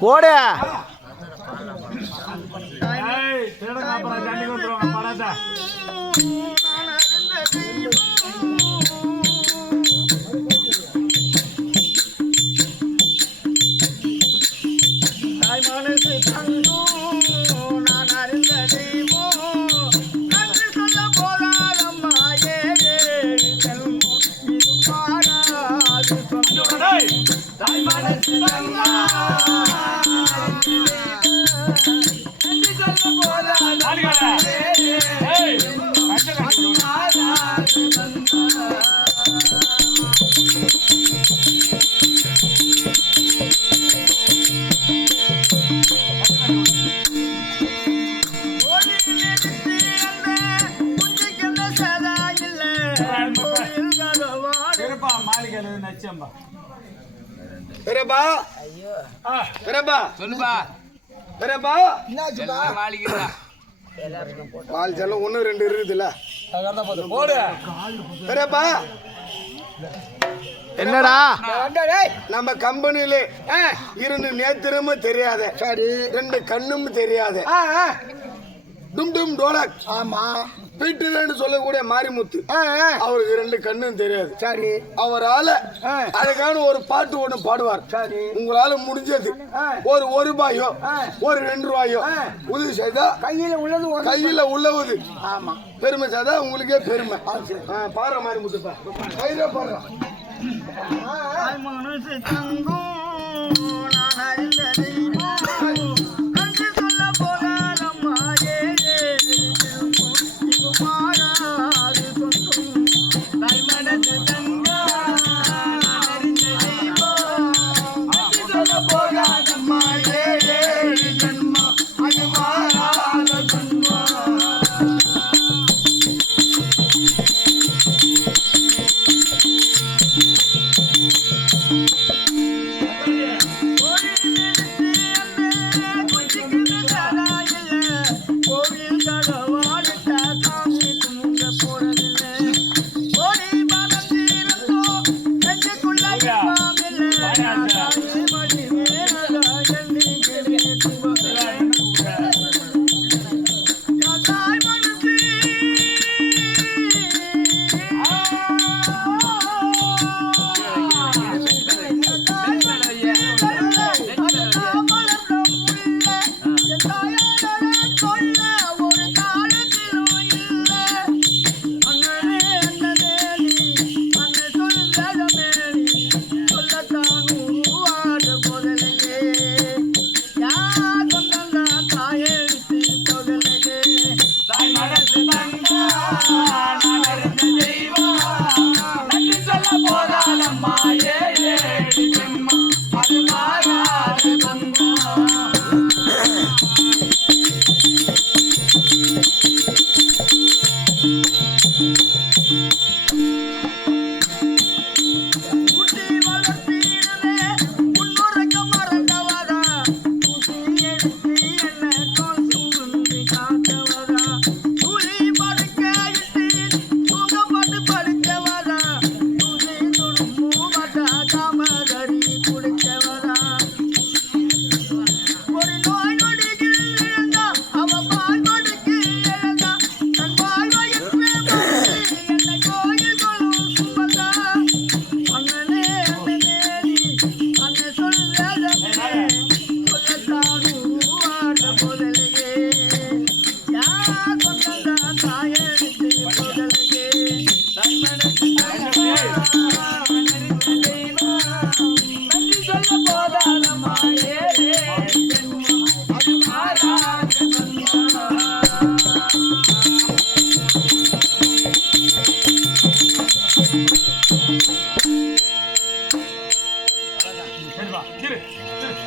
போடு ஒன்னு ரெண்டு இருக்குதுல்ல என்னடா நம்ம கம்பெனியில இருந்து நேத்திரமும் தெரியாத ரெண்டு கண்ணும் தெரியாத டும் டும் டோலக் ஆமா பீட்டுன்னு சொல்லக்கூடிய மாரிமுத்து அவருக்கு ரெண்டு கண்ணும் தெரியாது சரி அவரால அதுக்கான ஒரு பாட்டு ஒண்ணு பாடுவார் சரி உங்களால முடிஞ்சது ஒரு ரூபாயோ ஒரு 2 ரூபாயோ உதவி செய்தா கையில உள்ளது ஆமா பெருமை செய்தா உங்களுக்கே பெருமை பாடுற மாரிமுத்து கையில பாடுறான்